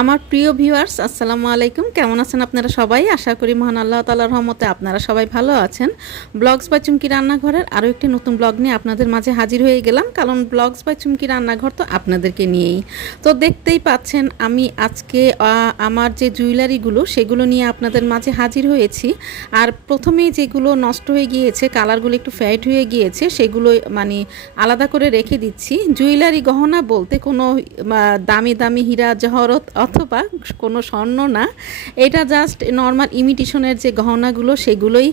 আমার প্রিয় ভিউয়ার্স, আসসালামু আলাইকুম। কেমন আছেন আপনারা সবাই? আশা করি মহান আল্লাহ তালার রহমতে আপনারা সবাই ভালো আছেন। ব্লগস বা চুমকি রান্নাঘরের আরও একটি নতুন ব্লগ নিয়ে আপনাদের মাঝে হাজির হয়ে গেলাম। কারণ ব্লগস বা চুমকি রান্নাঘর তো আপনাদেরকে নিয়েই। তো দেখতেই পাচ্ছেন, আমি আজকে আমার যে জুয়েলারিগুলো, সেগুলো নিয়ে আপনাদের মাঝে হাজির হয়েছি। আর প্রথমেই যেগুলো নষ্ট হয়ে গিয়েছে, কালারগুলো একটু ফ্যাড হয়ে গিয়েছে, সেগুলো মানে আলাদা করে রেখে দিচ্ছি। জুয়েলারি গহনা বলতে কোনো দামি দামি হীরা, জহরত অথবা কোনো স্বর্ণ না। এটা জাস্ট নর্মাল ইমিটেশনের যে গহনাগুলো, সেগুলোই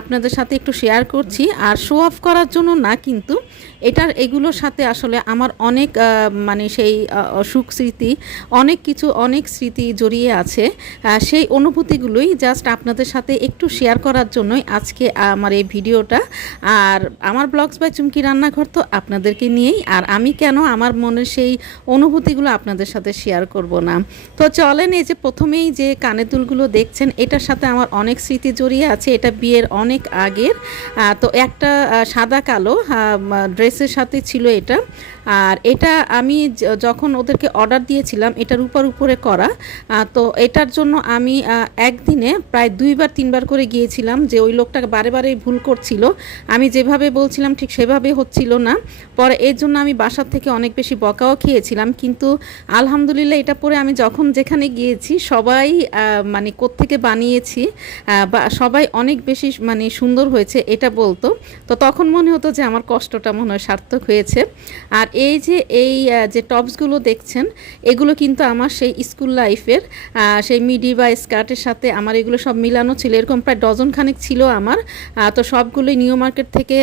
আপনাদের সাথে একটু শেয়ার করছি। আর শো অফ করার জন্য না, কিন্তু এটার, এগুলোর সাথে আসলে আমার অনেক মানে সেই সুখ স্মৃতি, অনেক কিছু, অনেক স্মৃতি জড়িয়ে আছে। সেই অনুভূতিগুলোই জাস্ট আপনাদের সাথে একটু শেয়ার করার জন্যই আজকে আমার এই ভিডিওটা। আর আমার ব্লগস বাই চুমকি রান্নাঘর তো আপনাদেরকে নিয়েই। আর আমি কেন আমার মনের সেই অনুভূতিগুলো আপনাদের সাথে শেয়ার করব না? তো চলেন এই যে প্রথমেই যে কানের দুলগুলো দেখছেন, এটার সাথে আমার অনেক স্মৃতি জড়িয়ে আছে। এটা বিয়ের অনেক আগের। তো একটা সাদা কালো ড্রেসের সাথে ছিল এটা। আর এটা আমি যখন ওদেরকে অর্ডার দিয়েছিলাম, এটার উপর উপরে করা। তো এটার জন্য আমি একদিনে প্রায় দুইবার, তিনবার করে গিয়েছিলাম যে ওই লোকটা বারে বারে ভুল করছিল। আমি যেভাবে বলছিলাম, ঠিক সেভাবে হচ্ছিল না। পরে এর জন্য আমি বাসার থেকে অনেক বেশি বকাও খেয়েছিলাম। কিন্তু আলহামদুলিল্লাহ এটা পরে আমি যখন যেখানে গিয়েছি, সবাই মানে কোত্থেকে বানিয়েছি বা সবাই অনেক বেশি মানে সুন্দর হয়েছে এটা বলতো। তো তখন মনে হতো যে আমার কষ্টটা মনে হয় সার্থক হয়েছে। আর এই যে এই যে টপসগুলো দেখছেন, এগুলো কিন্তু আমার সেই স্কুল লাইফের সেই মিডি বা স্কার্টের সাথে আমার এগুলো সব মিলানো ছিল। এরকম প্রায় ডজন খানেক ছিল আমার। তো সবগুলোই নিউ মার্কেট থেকে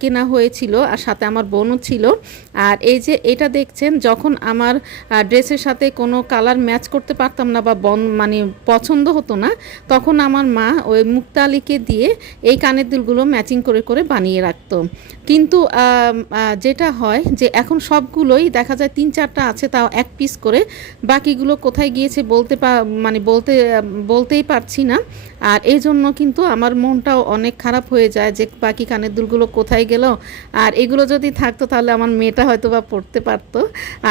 কেনা হয়েছিল আর সাথে আমার বোনও ছিল। আর এই যে এটা দেখছেন, যখন আমার ড্রেসের সাথে কোনো কালার ম্যাচ করতে পারতাম না বা বন মানে পছন্দ হতো না, তখন আমার মা ওই মুক্তা আলীকে দিয়ে এই কানের দুলগুলো ম্যাচিং করে করে বানিয়ে রাখত। কিন্তু যেটা হয় যে এখন সবগুলোই দেখা যায় তিন চারটা আছে, তাও এক পিস করে, বাকিগুলো কোথায় গিয়েছে বলতে পা- মানে বলতে, বলতেই পারছি না। আর এই জন্য কিন্তু আমার মনটাও অনেক খারাপ হয়ে যায় যে বাকি কানের দুলগুলো কোথায় গেল? আর এগুলো যদি থাকতো তাহলে আমার মেয়েটা হয়তো বা পড়তে পারতো।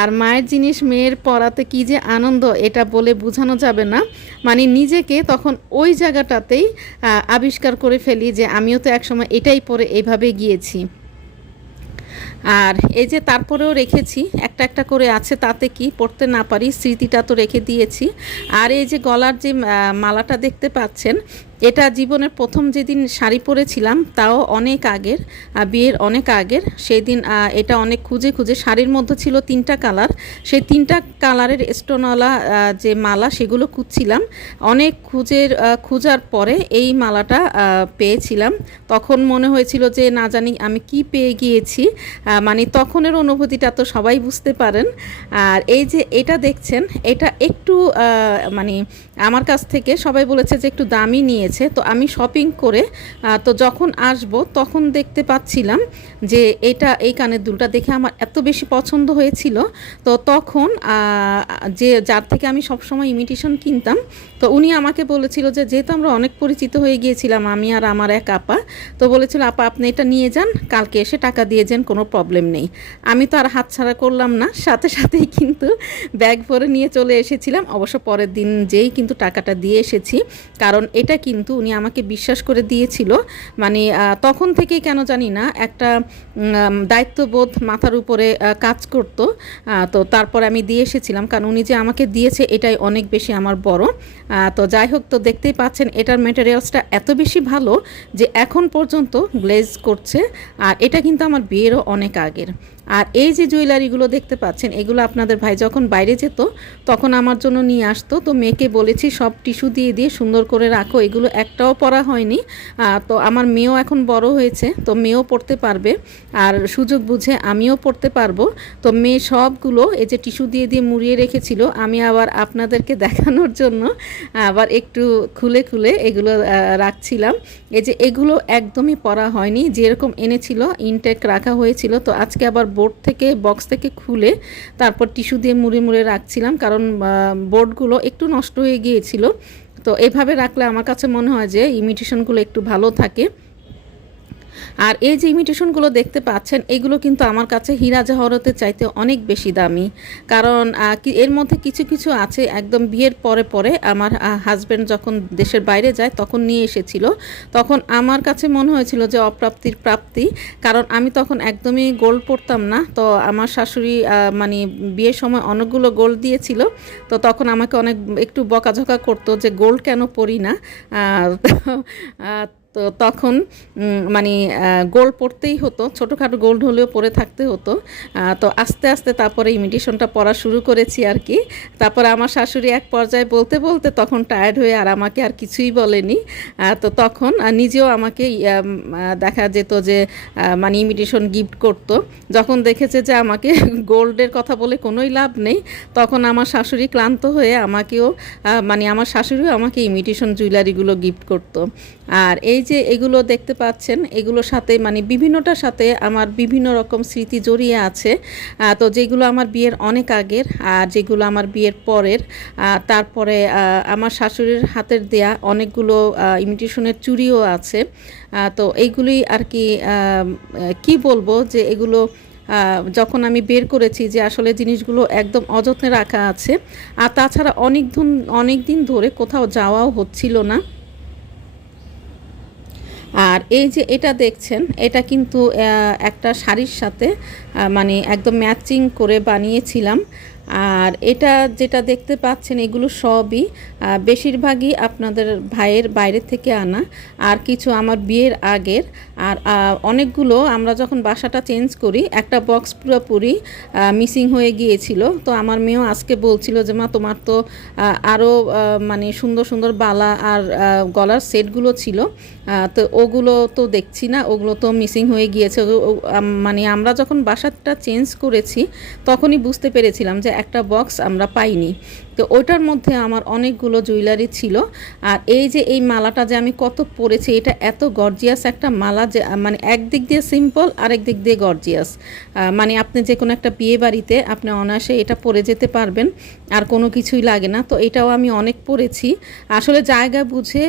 আর মায়ের জিনিস মেয়ের পড়াতে কি যে আনন্দ এটা বলে বোঝানো যাবে না। মানে নিজেকে তখন ওই জায়গাটাতেই আবিষ্কার করে ফেলি যে আমিও তো একসময় এটাই পরে এভাবে গিয়েছি। আর এই যে তারপরেও রেখেছি, একটা একটা করে আছে তাতে কি পড়তে না পারি, স্মৃতিটা তো রেখে দিয়েছি। আর এই যে গলার যে মালাটা দেখতে পাচ্ছেন এটা জীবনের প্রথম যেদিন শাড়ি পরেছিলাম, তাও অনেক আগের বিয়ের অনেক আগের। সেই দিন এটা অনেক খুঁজে খুঁজে, শাড়ির মধ্যে ছিল তিনটা কালার। সেই তিনটা কালারের স্টোনওয়ালা যে মালা, সেগুলো খুঁজছিলাম। অনেক খুঁজের খুঁজার পরে এই মালাটা পেয়েছিলাম। তখন মনে হয়েছিল যে, না জানি আমি কি পেয়ে গিয়েছি। মানে তখনের অনুভূতিটা তো সবাই বুঝতে পারেন। আর এই যে এটা দেখছেন, এটা একটু মানে আমার কাছ থেকে সবাই বলেছে যে, একটু দামি নিয়েছে। তো আমি শপিং করে তো যখন আসব তখন দেখতে পাচ্ছিলাম যে এটা, এই কানের দুলটা দেখে আমার এত বেশি পছন্দ হয়েছিল। তো তখন যে যার থেকে আমি সবসময় ইমিটেশন কিনতাম, তো উনি আমাকে বলেছিল যে, যেহেতু আমরা অনেক পরিচিত হয়ে গিয়েছিলাম, আমি আর আমার এক আপা, তো বলেছিল, আপা, আপনি এটা নিয়ে যান, কালকে এসে টাকা দিয়ে যান, কোনো প্রবলেম নেই। আমি তো আর হাতছাড়া করলাম না, সাথে সাথেই কিন্তু ব্যাগ ভরে নিয়ে চলে এসেছিলাম। অবশ্য পরের দিন যেই কিন্তু টাকাটা দিয়ে এসেছি, কারণ এটা কিন্তু উনি আমাকে বিশ্বাস করে দিয়েছিল। মানে তখন থেকেই কেন জানি না, একটা দায়িত্ববোধ মাথার উপরে কাজ করতো। তো তারপর আমি দিয়ে এসেছিলাম, কারণ উনি যে আমাকে দিয়েছে, এটাই অনেক বেশি আমার বড়। তো যাই হোক, তো দেখতেই পাচ্ছেন, এটার মেটেরিয়ালসটা এত বেশি ভালো যে এখন পর্যন্ত গ্লেজ করছে। আর এটা কিন্তু আমার বিয়েরও অনেক আগের। আর এই যে জুয়েলারিগুলো দেখতে পাচ্ছেন, এগুলো আপনাদের ভাই যখন বাইরে যেত, তখন আমার জন্য নিয়ে আসতো। তো মেয়েকে বলেছি, সব টিস্যু দিয়ে দিয়ে সুন্দর করে রাখো, এগুলো একটাও পরা হয়নি। তো আমার মেয়েও এখন বড় হয়েছে, তো মেয়েও পড়তে পারবে। আর সুযোগ বুঝে আমিও পড়তে পারব। তো মেয়ে সবগুলো এই যে টিস্যু দিয়ে দিয়ে মুড়িয়ে রেখেছিল, আমি আবার আপনাদেরকে দেখানোর জন্য আবার একটু খুলে খুলে এগুলো রাখছিলাম। এই যে এগুলো একদমই পরা হয়নি, যেরকম এনেছিল ইনটেক রাখা হয়েছিল। তো আজকে আবার বোর্ড থেকে, বক্স থেকে খুলে তারপর টিস্যু দিয়ে মুড়ে মুড়ে রাখছিলাম কারণ বোর্ডগুলো একটু নষ্ট হয়ে গিয়েছিল। তো এভাবে রাখলে আমার কাছে মনে হয় যে ইমিটেশনগুলো একটু ভালো থাকে। আর এই যে ইমিটেশনগুলো দেখতে পাচ্ছেন, এগুলো কিন্তু আমার কাছে হীরা জহরতের চাইতে অনেক বেশি দামি। কারণ এর মধ্যে কিছু কিছু আছে একদম বিয়ের পরে পরে আমার হাজব্যান্ড যখন দেশের বাইরে যায় তখন নিয়ে এসেছিল। তখন আমার কাছে মনে হয়েছিল যে অপ্রাপ্তির প্রাপ্তি। কারণ আমি তখন একদমই গোল্ড পড়তাম না। তো আমার শাশুড়ি মানে বিয়ের সময় অনেকগুলো গোল্ড দিয়েছিল। তো তখন আমাকে অনেক একটু বকাঝকা করতো যে গোল্ড কেন পরি না? তো তখন মানে গোল পড়তেই হতো, ছোটোখাটো গোল হলেও পরে থাকতে হতো। তো আস্তে আস্তে তারপরে ইমিটেশনটা পড়া শুরু করেছি আর কি। তারপরে আমার শাশুড়ি এক পর্যায়ে বলতে বলতে তখন টায়ার্ড হয়ে আর আমাকে আর কিছুই বলেনি। তো তখন নিজেও আমাকে দেখা যেত যে মানে ইমিটেশন গিফট করতো। যখন দেখেছে যে আমাকে গোল্ডের কথা বলে কোনোই লাভ নেই, তখন আমার শাশুড়ি ক্লান্ত হয়ে আমাকেও মানে আমার শাশুড়িও আমাকে ইমিটেশন জুয়েলারিগুলো গিফট করতো। আর এই যে এগুলো দেখতে পাচ্ছেন, এগুলোর সাথে মানে বিভিন্নটার সাথে আমার বিভিন্ন রকম স্মৃতি জড়িয়ে আছে। তো যেগুলো আমার বিয়ের অনেক আগের আর যেগুলো আমার বিয়ের পরের তারপরে আমার শাশুড়ির হাতের দেয়া অনেকগুলো ইমিটেশনের চুরিও আছে। তো এইগুলি আর কি কি বলব যে এগুলো যখন আমি বের করেছি যে আসলে জিনিসগুলো একদম অযত্নে রাখা আছে। আর তাছাড়া অনেক দিন অনেক দিন ধরে কোথাও যাওয়াও হচ্ছিল না। আর এই যে এটা দেখছেন, এটা কিন্তু একটা শাড়ির সাথে মানে একদম ম্যাচিং করে বানিয়েছিলাম। আর এটা যেটা দেখতে পাচ্ছেন, এগুলো সবই বেশিরভাগই আপনাদের ভাইয়ের বাইরে থেকে আনা। আর কিছু আমার বিয়ের আগের, আর অনেকগুলো আমরা যখন বাসাটা চেঞ্জ করি, একটা বক্স পুরোপুরি মিসিং হয়ে গিয়েছিল। তো আমার মেয়েও আজকে বলছিল যে, মা, তোমার তো আরও মানে সুন্দর সুন্দর বালা আর গলার সেটগুলো ছিল। তো ওগুলো তো দেখছি না, ওগুলো তো মিসিং হয়ে গিয়েছে। মানে আমরা যখন বাসাটা চেঞ্জ করেছি, তখনই বুঝতে পেরেছিলাম যে একটা বক্স আমরা পাইনি। তো ওইটার মধ্যে আমার অনেকগুলো জুয়েলারি ছিল। আর এই যে এই মালাটা যে আমি কত পরেছি, এটা এত গর্জিয়াস একটা মালা যে মানে একদিক দিয়ে সিম্পল আরেক দিক দিয়ে গর্জিয়াস মানে আপনি যে কোনো একটা বিয়ে বাড়িতে আপনি অনায়াসে এটা পরে যেতে পারবেন, আর কোনো কিছুই লাগে না। তো এটাও আমি অনেক পরেছি। আসলে জায়গা বুঝে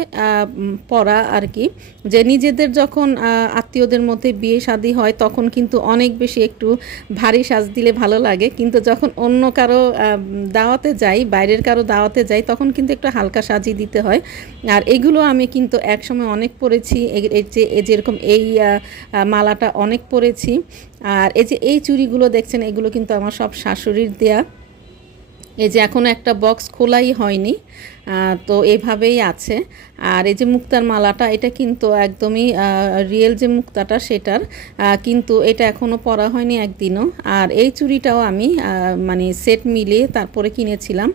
পরা আর কি। যে নিজেদের যখন আত্মীয়দের মধ্যে বিয়ে শাদী হয়, তখন কিন্তু অনেক বেশি একটু ভারী সাজ দিলে ভালো লাগে। কিন্তু যখন অন্য কারও দাওয়াতে যাই বাইরের কারও দাওয়াতে যাই, তখন কিন্তু একটু হালকা সাজিয়ে দিতে হয়। আর এগুলো আমি কিন্তু একসময় অনেক পরেছি। যে যেরকম এই মালাটা অনেক পরেছি। আর এই যে, এই চুড়িগুলো দেখছেন, এগুলো কিন্তু আমার সব শাশুড়ির দেয়া। এই যে এখনও একটা বক্স খোলাই হয়নি তো এভাবেই আছে। আর এই যে মুক্তার মালাটা, এটা কিন্তু একদমই রিয়েল যে মুক্তাটা সেটার কিন্তু এটা এখনও পরা হয়নি একদিনও। আর এই চুড়িটাও আমি মানে সেট মিলিয়ে তারপরে কিনেছিলাম।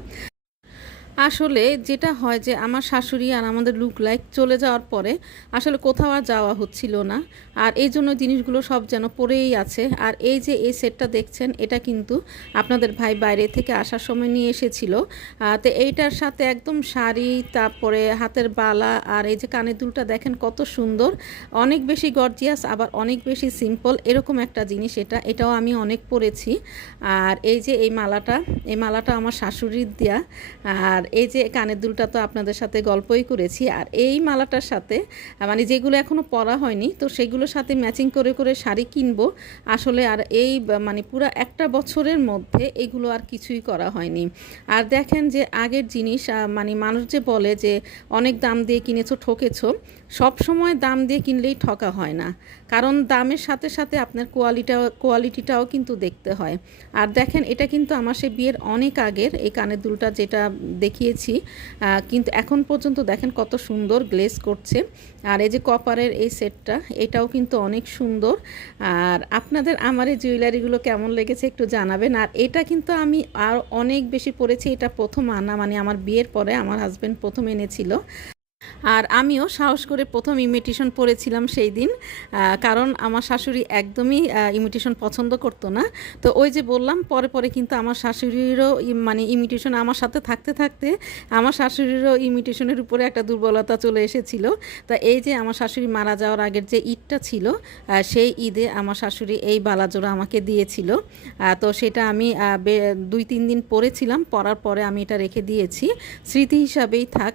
আসলে যেটা হয় যে আমার শাশুড়ি আর আমাদের লুক লাইক চলে যাওয়ার পরে আসলে কোথাও আর যাওয়া হচ্ছিল না। আর এই জন্য জিনিসগুলো সব যেন পরেই আছে। আর এই যে এই সেটটা দেখছেন, এটা কিন্তু আপনাদের ভাই বাইরে থেকে আসার সময় নিয়ে এসেছিল। তো এইটার সাথে একদম শাড়ি, তারপরে হাতের বালা আর এই যে কানের দুলটা দেখেন কত সুন্দর। অনেক বেশি গর্জিয়াস আবার অনেক বেশি সিম্পল এরকম একটা জিনিস এটা। এটাও আমি অনেক পরেছি। আর এই যে এই মালাটা এই মালাটা আমার শাশুড়ির দেয়া। আর এই যে কানের দুলটা তো আপনাদের সাথে গল্পই করেছি, আর এই মালাটার সাথে মানে যেগুলো এখনও পরা হয়নি, তো সেগুলোর সাথে ম্যাচিং করে করে শাড়ি কিনবো। আসলে আর এই মানে পুরো একটা বছরের মধ্যে এগুলো আর কিছুই করা হয়নি। আর দেখেন যে আগের জিনিস মানে মানুষ যে বলে যে অনেক দাম দিয়ে কিনেছো, ঠকেছো, সব সময় দাম দিয়ে কিনলেই ঠকা হয় না। কারণ দামের সাথে সাথে আপনার কোয়ালিটা কোয়ালিটিটাও কিন্তু দেখতে হয়। আর দেখেন এটা কিন্তু আমার সে বিয়ের অনেক আগের এই কানের দুলটা যেটা দেখিয়েছি। কিন্তু এখন পর্যন্ত দেখেন কত সুন্দর গ্লেস করছে। আর এই যে কপারের এই সেটটা, এটাও কিন্তু অনেক সুন্দর। আর আপনাদের আমার এই জুয়েলারিগুলো কেমন লেগেছে একটু জানাবেন। আর এটা কিন্তু আমি আর অনেক বেশি পরেছি, এটা প্রথম আনা মানে আমার বিয়ের পরে আমার হাজব্যান্ড প্রথম এনেছিল। আর আমিও সাহস করে প্রথম ইমিটেশন পড়েছিলাম সেই দিন কারণ আমার শাশুড়ি একদমই ইমিটেশন পছন্দ করতো না। তো ওই যে বললাম, পরে পরে কিন্তু আমার শাশুড়িরও মানে ইমিটেশন আমার সাথে থাকতে থাকতে আমার শাশুড়িরও ইমিটেশনের উপরে একটা দুর্বলতা চলে এসেছিল। তা এই যে আমার শাশুড়ি মারা যাওয়ার আগের যে ঈদটা ছিল সেই ঈদে আমার শাশুড়ি এই বালাজোড়া আমাকে দিয়েছিল। তো সেটা আমি দুই তিন দিন পরেছিলাম পরার পরে আমি এটা রেখে দিয়েছি। স্মৃতি হিসাবেই থাক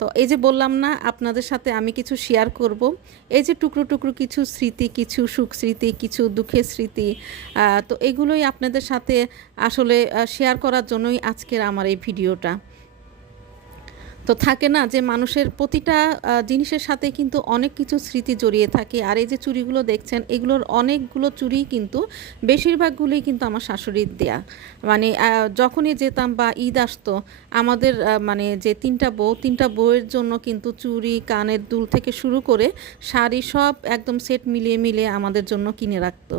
তো এই যে বললাম না, আপনাদের সাথে আমি কিছু শেয়ার করব। এই যে টুকরো টুকরো কিছু স্মৃতি, কিছু সুখ স্মৃতি, কিছু দুঃখের স্মৃতি তো এগুলোই আপনাদের সাথে আসলে শেয়ার করার জন্যই আজকের আমার এই ভিডিওটা। তো থাকে না যে মানুষের প্রতিটা জিনিসের সাথে কিন্তু অনেক কিছু স্মৃতি জড়িয়ে থাকে। আর এই যে চুরিগুলো দেখছেন, এগুলোর অনেকগুলো চুড়ি কিন্তু বেশিরভাগগুলোই কিন্তু আমার শাশুড়ির দেয়া। মানে যখনই যেতাম বা ঈদ আসতো, আমাদের মানে যে তিনটা বউ, তিনটা বউয়ের জন্য কিন্তু চুরি কানের দুল থেকে শুরু করে শাড়ি সব একদম সেট মিলিয়ে মিলিয়ে আমাদের জন্য কিনে রাখতো।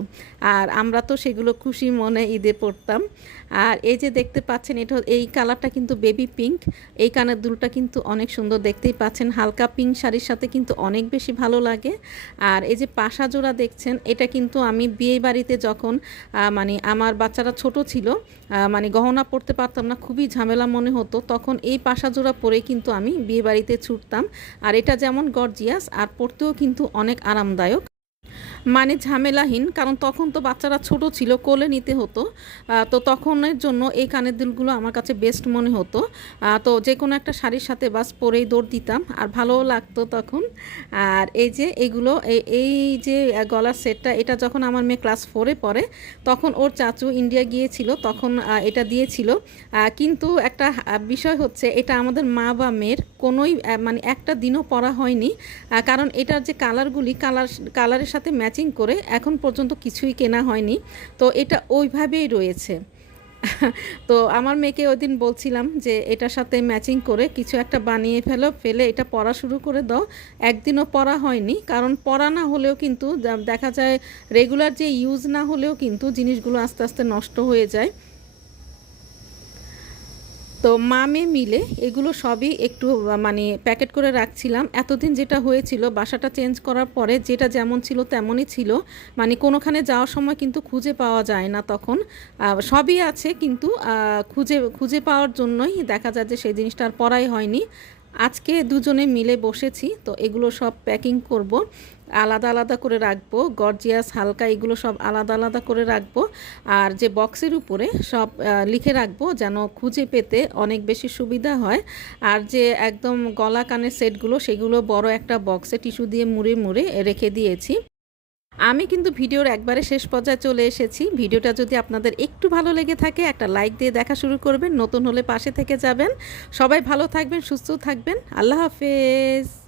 আর আমরা তো সেগুলো খুশি মনে ঈদে পড়তাম। আর এই যে দেখতে পাচ্ছেন, এটা, এই কালারটা কিন্তু বেবি পিঙ্ক, এই কানের দুলটা কিন্তু অনেক সুন্দর দেখতেই পাচ্ছেন। হালকা পিঙ্ক শাড়ির সাথে কিন্তু অনেক বেশি ভালো লাগে। আর এই যে পাশা জোড়া দেখছেন, এটা কিন্তু আমি বিয়ে বাড়িতে যখন মানে আমার বাচ্চারা ছোট ছিল মানে গহনা পড়তে পারতাম না, খুবই ঝামেলা মনে হতো, তখন এই পাশা জোড়া পরে কিন্তু আমি বিয়ে বাড়িতে ছুটতাম। আর এটা যেমন গর্জিয়াস আর পড়তেও কিন্তু অনেক আরামদায়ক। মানে ঝামেলাহীন, কারণ তখন তো বাচ্চারা ছোট ছিল, কোলে নিতে হতো। তো তখনের জন্য এই কানের দুলগুলো আমার কাছে বেস্ট মনে হতো। তো যে কোনো একটা শাড়ির সাথে বাস পরেই দৌড় দিতাম, আর ভালোও লাগতো তখন। আর এই যে এগুলো এই যে গলার সেটটা, এটা যখন আমার মেয়ে ক্লাস ফোরে পড়ে, তখন ওর চাচু ইন্ডিয়া গিয়েছিল, তখন এটা দিয়েছিল। কিন্তু একটা বিষয় হচ্ছে, এটা আমাদের মা বা মেয়ের কোনোই মানে একটা দিনও পরা হয়নি। কারণ এটার যে কালারগুলি কালার কালারের সাথে ম্যাচিং করে এখন পর্যন্ত কিছুই কেনা হয়নি। তো এটা ওইভাবেই রয়েছে। তো আমার মেয়েকে ওই দিন বলছিলাম যে এটার সাথে ম্যাচিং করে কিছু একটা বানিয়ে ফেলো, ফেলে এটা পড়া শুরু করে দাও। একদিনও পড়া হয়নি, কারণ পড়া না হলেও কিন্তু দেখা যায় রেগুলার যে ইউজ না হলেও কিন্তু জিনিসগুলো আস্তে আস্তে নষ্ট হয়ে যায়। তো মা মেয়ে মিলে এগুলো সবই একটু মানে প্যাকেট করে রাখছিলাম। এতদিন যেটা হয়েছিল, বাসাটা চেঞ্জ করার পরে যেটা যেমন ছিল তেমনই ছিল। মানে কোনোখানে যাওয়ার সময় কিন্তু খুঁজে পাওয়া যায় না তখন। সবই আছে কিন্তু খুঁজে খুঁজে পাওয়ার জন্যই দেখা যায় যে সেই জিনিসটা আর পড়াই হয়নি। আজকে দুজনে মিলে বসেছি, তো এগুলো সব প্যাকিং করব। আলাদা আলাদা করে রাখব গর্জিয়াস হালকা এগুলো সব আলাদা আলাদা করে রাখব। আর যে বক্সের উপরে সব লিখে রাখব যেন খুঁজে পেতে অনেক বেশি সুবিধা হয়। আর যে একদম গলা কানের সেটগুলো, সেগুলো বড় একটা বক্সে টিস্যু দিয়ে মুড়ে মুড়ে রেখে দিয়েছি। আমি কিন্তু ভিডিওর একবারে শেষ পর্যায়ে চলে এসেছি। ভিডিওটা যদি আপনাদের একটু ভালো লেগে থাকে, একটা লাইক দিয়ে দেখা শুরু করবেন, নতুন হলে পাশে থেকে যাবেন। সবাই ভালো থাকবেন, সুস্থ থাকবেন। আল্লাহ হাফেজ।